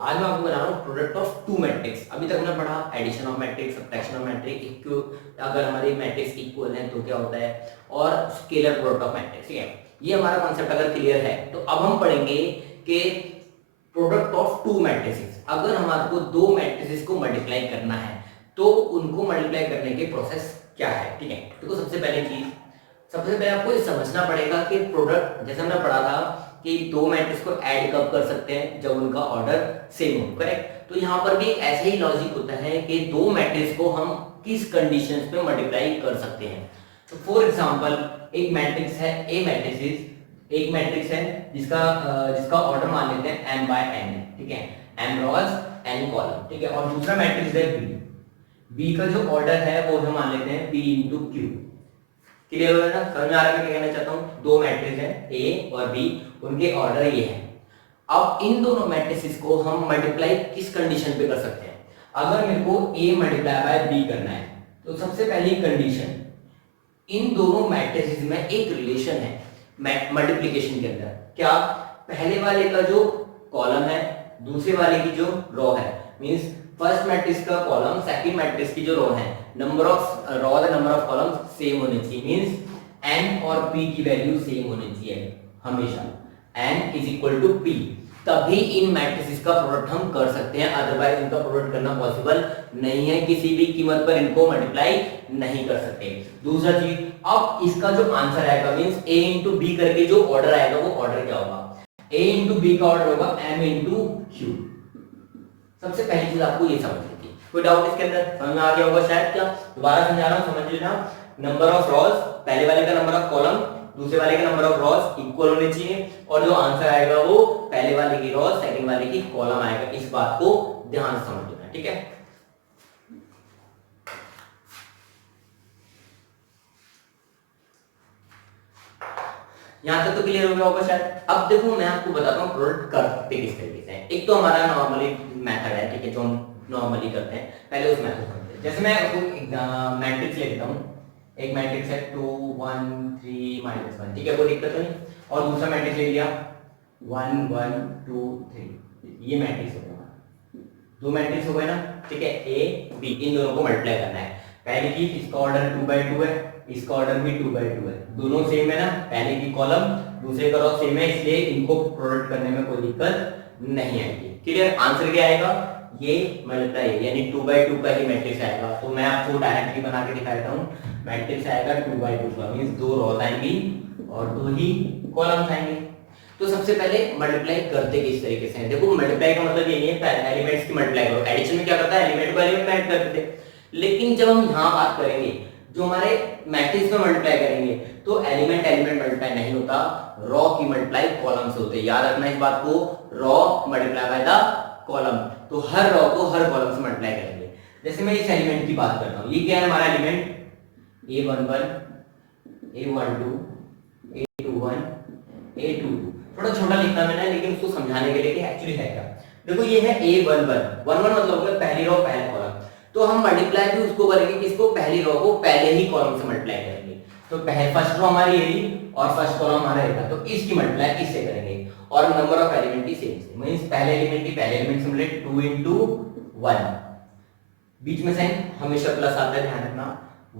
आज मैं आपको बता रहा हूँ प्रोडक्ट ऑफ टू मैट्रिक्स। अभी तक हमने पढ़ा addition of matrix, subtraction of matrix, अगर हमारी मैट्रिक्स इक्वल है तो क्या होता है, और स्केलर प्रोडक्ट ऑफ मैट्रिक्स। ठीक है, ये हमारा कॉन्सेप्ट अगर क्लियर है तो अब हम पढ़ेंगे कि प्रोडक्ट ऑफ टू मैट्रिसेस। अगर हमारे को दो मैट्रिसेस को मल्टीप्लाई करना है तो उनको मल्टीप्लाई करने के प्रोसेस क्या है। ठीक है, तो सबसे पहले आपको ये समझना पड़ेगा कि प्रोडक्ट, जैसे हमने पढ़ा था कि दो मैट्रिक्स को ऐड कब कर सकते हैं, जब उनका ऑर्डर सेम हो। करेक्ट, तो यहाँ पर भी ऐसा ही लॉजिक होता है कि दो मैट्रिक्स को हम किस कंडीशंस पे मल्टीप्लाई कर सकते हैं। तो फॉर एग्जांपल एक मैट्रिक्स है ए मैट्रिसेस, एक मैट्रिक्स है जिसका ऑर्डर मान लेते हैं m बाय n। ठीक है, m रॉज n कॉलम। ठीक है, और दूसरा मैट्रिक्स है b का जो ऑर्डर है वो हम मान लेते हैं p इंटू क्यू। क्लियर हो रहा है ना, समझ में आ रहा है मैं क्या कहना चाहता हूँ। दो मैट्रिक्स हैं a और b, उनके ऑर्डर ये है। अब इन दोनों मैट्रिसेस को हम मल्टीप्लाई किस कंडीशन पे कर सकते हैं। अगर मेरे को a मल्टीप्लाई बाय b करना है तो सबसे पहली कंडीशन, इन दोनों मैट्रिसेस में एक रिलेशन है मल्टीप्लिकेशन के अंदर। क्या, पहले वाले का जो कॉलम है दूसरे वाले की जो रो है, मींस फर्स्ट मैट्रिक्स का कॉलम सेकंड मैट्रिक्स की जो रो है, नंबर ऑफ रो और नंबर ऑफ कॉलम्स सेम होने चाहिए। मींस n और p की वैल्यू सेम होनी चाहिए हमेशा, n is equal to p। तभी इन मैट्रिसेस का प्रोडक्ट हम कर सकते हैं, अदरवाइज इनका प्रोडक्ट करना पॉसिबल नहीं है। किसी भी कीमत पर इनको मल्टीप्लाई नहीं कर सकते। दूसरा चीज, अब इसका जो आंसर आएगा मींस a इंटू बी करके जो ऑर्डर आएगा वो ऑर्डर क्या होगा, a इंटू बी का ऑर्डर होगा m इंटू क्यू। सबसे पहली चीज आपको ये समझनी थी। कोई डाउट इसके अंदर, समझ में आ गया होगा शायद। क्या, दोबारा समझा रहा हूं, समझ लेना। नंबर ऑफ रॉज, पहले वाले का नंबर ऑफ कॉलम दूसरे वाले के नंबर ऑफ रॉज इक्वल होने चाहिए, और जो आंसर आएगा वो पहले वाले की रॉज सेकंड वाले की कॉलम आएगा। इस बात को ध्यान से समझ लेना। ठीक है, यहां तक तो क्लियर हो गया होगा शायद। अब देखो मैं आपको बताता हूँ प्रोडक्ट करते किस तरीके से। एक तो हमारा नॉर्मली मेथड है, ठीक है, जो हम नॉर्मली करते हैं। पहले उस मेथड समझते हैं। जैसे मैं आपको मैट्रिक्स ले लेता हूँ, एक मैट्रिक्स है 2 1 3 -1। ठीक है, कोई दिक्कत नहीं। और दूसरा मैट्रिक्स ले लिया 1 1 2 3। ये मैट्रिक्स हो गया, दो मैट्रिक्स हो गए ना। ठीक है, ए बी, इन दोनों को मल्टीप्लाई करना है। पहली चीज, इसका ऑर्डर 2 बाई 2 है, इसका ऑर्डर भी 2 बाई 2 है। दोनों सेम है ना, पहले की कॉलम दूसरे का रो सेम है, इसलिए इनको प्रोडक्ट करने में कोई दिक्कत नहीं आएगी। क्लियर, आंसर क्या आएगा, ये मल्टीप्लाई यानी 2 बाई 2 का ही मैट्रिक्स आएगा। तो मैं आपको डायरेक्टली बना के दिखा देता हूँ। मैट्रिक्स आएगा 2 बाई 2 का, मींस दो रोज आएंगी और दो ही कॉलम्स आएंगे। तो सबसे पहले मल्टीप्लाई करते किस तरीके से हैं। देखो मल्टीप्लाई का मतलब ये नहीं है एलिमेंट्स की मल्टीप्लाई करो। एडिशन में क्या करता है, एलिमेंट को एलिमेंट में ऐड करते थे। लेकिन जब हम यहाँ बात करेंगे, जो हमारे मैट्रिक्स में मल्टीप्लाई करेंगे, तो एलिमेंट एलिमेंट मल्टीप्लाई नहीं होता, रॉ की मल्टीप्लाई कॉलम से होते हैं। याद रखना इस बात को, raw multiply by the column. तो हर रॉ को हर कॉलम से मल्टीप्लाई करेंगे। जैसे मैं इस एलिमेंट की बात करता हूँ, ये क्या है हमारा element, a11 a12 a21 a22। थोड़ा छोटा लिखा मैंने, लेकिन उसको समझाने के लिए कि एक्चुअली है क्या। देखो ये है a11, 11 मतलब होगा पहली रो पहला कॉलम। तो हम मल्टीप्लाई भी उसको करेंगे, किसको, पहली रो को पहले ही कॉलम से मल्टीप्लाई करेंगे। तो पहले फर्स्ट रो हमारी ये रही और फर्स्ट कॉलम हमारा ये था, तो इसकी मल्टीप्लाई इससे करेंगे। और नंबर ऑफ एलिमेंट की सेम से, मींस पहले एलिमेंट की पहले एलिमेंट से मल्टीप्लाई 2 इंटू 1, बीच में साइन हमेशा प्लस आता है, ध्यान रखना।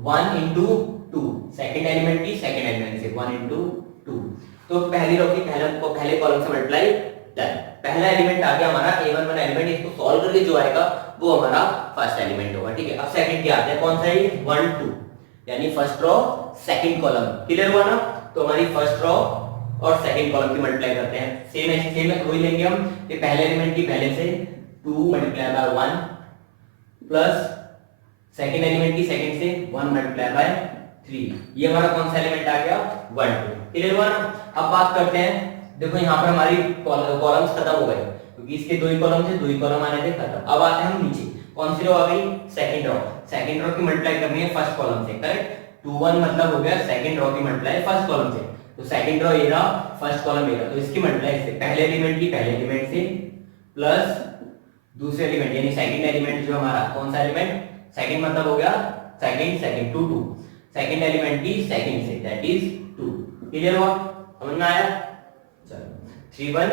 1 इंटू 2, सेकेंड एलिमेंट की सेकेंड एलिमेंट से 1 इंटू 2। तो पहली रो की पहले कॉलम से मल्टीप्लाई डन। पहला एलिमेंट आ गया हमारा a11 एलिमेंट, इसको सॉल्व करके जो आएगा वो हमारा फर्स्ट एलिमेंट होगा। ठीक है, अब सेकंड क्या आता है, कौन सा है, 1 2, यानी first row second column. Clear हुआ ना। तो हमारी फर्स्ट रो और सेकंड कॉलम की मल्टीप्लाई करते हैं। सेम है वही लेंगे हम कि पहले एलिमेंट की पहले से 2 multiply by 1 plus second element की सेकंड से 1 मल्टीप्लाई बाय 3। ये हमारा कौन सा एलिमेंट आ गया, 1 2। क्लियर हुआ ना। अब बात करते हैं, देखो यहाँ पर हमारी कॉलम्स खत्म हो गए, क्योंकि इसके दो ही कॉलम थे, दो ही कॉलम आने थे, खत्म। अब आते हैं हम नीचे, कौन सी रो आ गई, सेकंड रो। सेकंड रो की मल्टीप्लाई करनी है फर्स्ट कॉलम से। करेक्ट, 2 1 मतलब हो गया सेकंड रो की मल्टीप्लाई फर्स्ट कॉलम से। तो सेकंड रो ये रहा, फर्स्ट कॉलम ये रहा, तो इसकी मल्टीप्लाई से पहले एलिमेंट की पहले एलिमेंट से प्लस दूसरे एलिमेंट, यानी सेकंड एलिमेंट जो हमारा कौन सा एलिमेंट, सेकंड मतलब हो गया सेकंड 2 2, सेकंड एलिमेंट की सेकंड से, दैट इज 2। क्लियर हुआ, समझ में आया। चलो 3 1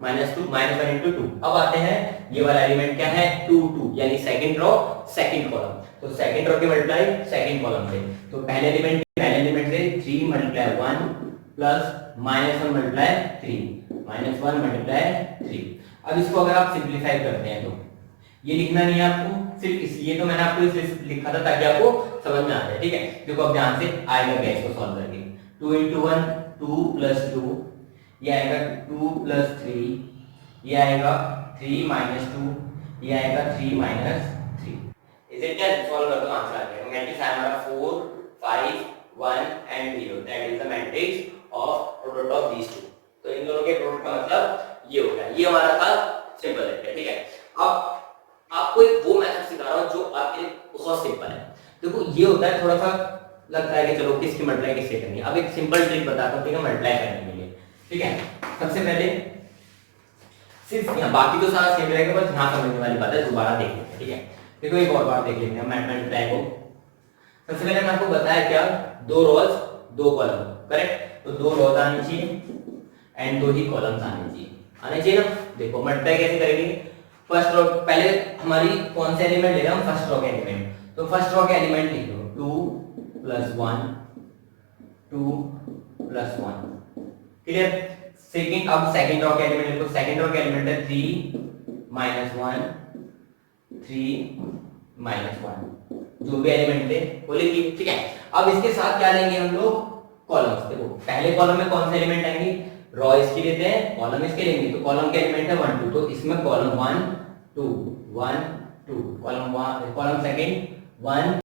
-2 -1 इंटू 2। अब आते हैं ये वाला एलिमेंट क्या है 2 2 यानी सेकंड रो सेकंड कॉलम। तो सेकंड रो की मल्टीप्लाई सेकंड कॉलम से, तो पहले एलिमेंट से 3 मल्टीप्लाई 1 प्लस -1 मल्टीप्लाई 3 -1 मल्टीप्लाई 3। अब इसको अगर आप सिंप्लीफाई करते हैं तो ये लिखना नहीं है आपको, सिर्फ इसलिए तो मैंने आपको इसलिए लिखा था ताकि आपको समझ में आ जाए। ठीक है, देखो अब ध्यान से आएगा क्या इसको सॉल्व करके। 2 इंटू 1 2 प्लस 2, ये आएगा 2 प्लस 3, ये आएगा 3 माइनस 2, ये आएगा 3 minus 3। Is it clear? Solve कर दो, आंसर आ जाएगा। मैट्रिक्स है हमारा 4 5 1 and 0, that is the matrix of product of these two. तो इन दोनों के प्रोडक्ट का मतलब ये हो गया। ये हमारा था सिंपल है। ठीक है, अब आपको एक वो मेथड सिखा रहा हूं जो आपके लिए बहुत सिंपल है। देखो ये होता है थोड़ा सा लगता है कि चलो किसकी मल्टीप्लाई किससे करनी है। अब एक सिंपल ट्रिक बताता हूं, ठीक है, मल्टीप्लाई करने के लिए। ठीक है, सबसे पहले सिर्फ यहाँ, बाकी तो सारा सेम रहेगा, बस यहाँ समझने वाली बात है, दोबारा देख लेते हैं। ठीक है, देखो एक और बार देख लेते हैं मल्टीप्लाई को। सबसे पहले मैं आपको बताया क्या, 2 रोज 2 कॉलम, करेक्ट। तो 2 रोज आनी चाहिए एंड 2 ही कॉलम्स आने चाहिए ना। देखो मल्टीप्लाई कैसे करेंगे, फर्स्ट रो पहले हमारी कौन से एलिमेंट ले रहे हैं हम, फर्स्ट रो के एलिमेंट। तो फर्स्ट रो के एलिमेंट लिख लो 2 प्लस 1 2 प्लस 1, क्लियर। सेकंड, अब सेकंड रो के एलिमेंट लिखो। सेकंड रो के एलिमेंट है 3 माइनस 1 3 माइनस 1, जो भी एलिमेंट थे वो लिखिए। ठीक है, अब इसके साथ क्या लेंगे हम लोग, कॉलम्स। देखो पहले कॉलम में कौन से एलिमेंट आएंगे, रो इसकी लेते हैं, कॉलम इसके लेंगे। तो कॉलम के एलिमेंट है 1 2, तो इसमें column 1 2 1 2, column 1 column second 1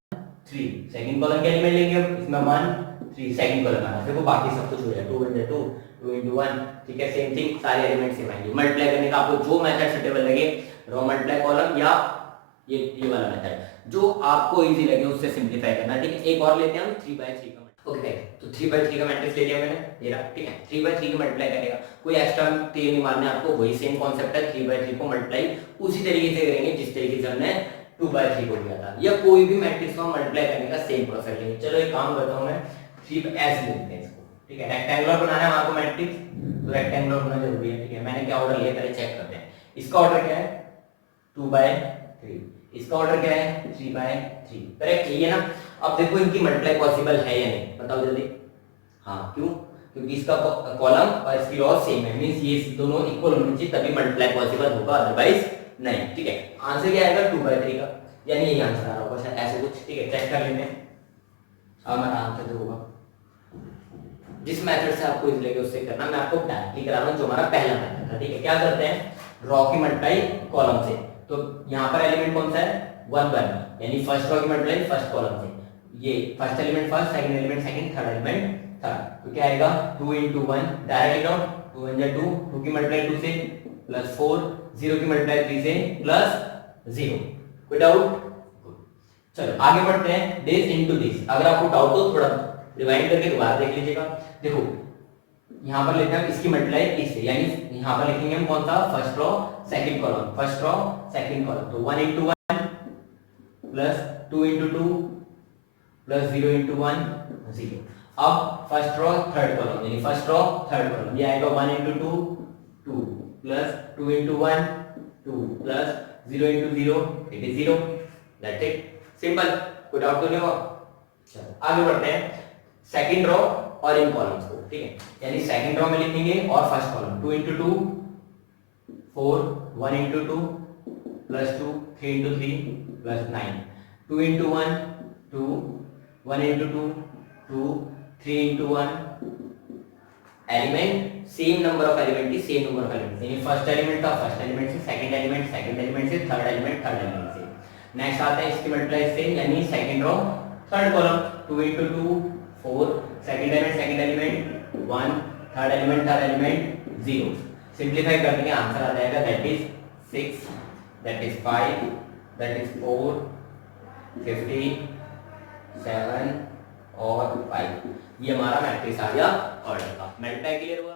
3, second column के एलिमेंट लेंगे इसमें 1 3, सेकंड कॉलम आना। देखो बाकी सब कुछ हो जाएगा 2 into 2 2 into 1। ठीक है, सेम थिंग, सारे एलिमेंट सेम आएंगे। मल्टीप्लाई करने का आपको जो मेथड सूटेबल लगे, रो मल्टीप्लाई कॉलम या ये वाला मेथड जो आपको इजी लगे उससे सिंपलीफाई करना। ठीक है, एक और लेते हैं हम 3/3 का। ओके, तो 3/3 का मैट्रिक्स ले लिया मैंने, ये रहा। ठीक है, 3/3 की मल्टीप्लाई करेगा, कोई एक्स्ट्रा तेल नहीं मारने आपको, वही सेम कॉन्सेप्ट है। 3/3 को मल्टीप्लाई उसी तरीके से करेंगे जिस तरीके से हमने 2/3 को किया था, या कोई भी मैट्रिक्स को मल्टीप्लाई करने का सेम प्रोसेस लेंगे। चलो एक काम करता हूं मैं, 3 ऐसे लिखते हैं इसको। ठीक है, रेक्टेंगुलर बनाना है हमारे को मैट्रिक्स, तो रेक्टेंगुलर होना जरूरी है। ठीक है, मैंने क्या ऑर्डर लिया पहले चेक करते हैं। इसका ऑर्डर क्या है 2/3, इसका ऑर्डर क्या है 3/3, करेक्ट, यही है ना। अब देखो इनकी मल्टीप्लाई पॉसिबल है या नहीं, बताओ जल्दी। हाँ, क्यों, क्योंकि इसका कॉलम और इसकी रो सेम है, मींस ये दोनों इक्वल होने चाहिए तभी मल्टीप्लाई पॉसिबल होगा, अदरवाइज नहीं। ठीक है, आंसर क्या आएगा 2/3 का, यानी यही आंसर आ रहा होगा शायद, ऐसे कुछ। ठीक है, चेक कर लेते हैं। अब हमारा आंसर जो होगा, जिस मेथड से आपको इजी लगे उससे करना, मैं आपको डायरेक्टली करा रहा हूं जो हमारा पहला मेथड था। ठीक है, क्या करते हैं, रो की मल्टीप्लाई कॉलम से। तो यहाँ पर एलिमेंट कौन सा है 1 1, यानी फर्स्ट रो की मल्टीप्लाई फर्स्ट कॉलम से। ये first element first, second element second, third element third. तो क्या आएगा 2 into 1, डायरेक्टली डाउन 2 1 2, 2 की मल्टीप्लाई 2 से प्लस 4, 0 की मल्टीप्लाई 3 से प्लस 0। कोई डाउट? चलो आगे बढ़ते हैं, दिस इनटू दिस। अगर आपको डाउट हो थोड़ा रिवाइंड करके दोबारा देख लीजिएगा। देखो यहाँ पर लेते हैं इसकी मल्टीप्लाई इससे, यानी यहाँ पर लिखेंगे हम कौन सा, first row second column, first row second column. तो 1 into 1 plus 2 into 2 plus 0 into 1 0। अब फर्स्ट रो थर्ड कॉलम, यानी फर्स्ट रो थर्ड कॉलम, ये आएगा 1 into 2 2 plus 2 into 1 2 plus 0 into 0, it is 0। That's it, simple, कोई doubt तो नहीं होगा। चलो आगे बढ़ते हैं सेकंड रो और इन कॉलम्स को। ठीक है, यानी सेकंड रो में लिखेंगे और first column 2 into 2 4, 1 into 2 plus 2, 3 into 3 plus 9, 2 into 1 2, 1 into 2 2, 3 into 1। Element same number of element की सेम नंबर ऑफ एलिमेंट, यानी फर्स्ट एलिमेंट था फर्स्ट एलिमेंट से, सेकंड एलिमेंट से, थर्ड एलिमेंट से। नेक्स्ट आता है इसकी मल्टीप्लाई से, यानी second row third column 2 into 2 4, second element 1, third element 0। Simplify कर देंगे आंसर आ जाएगा, that is 6, that is 5, that is 4 50 7 और 5। ये हमारा मैट्रिक्स आ गया ऑर्डर का। मल्टीप्लाई क्लियर हुआ?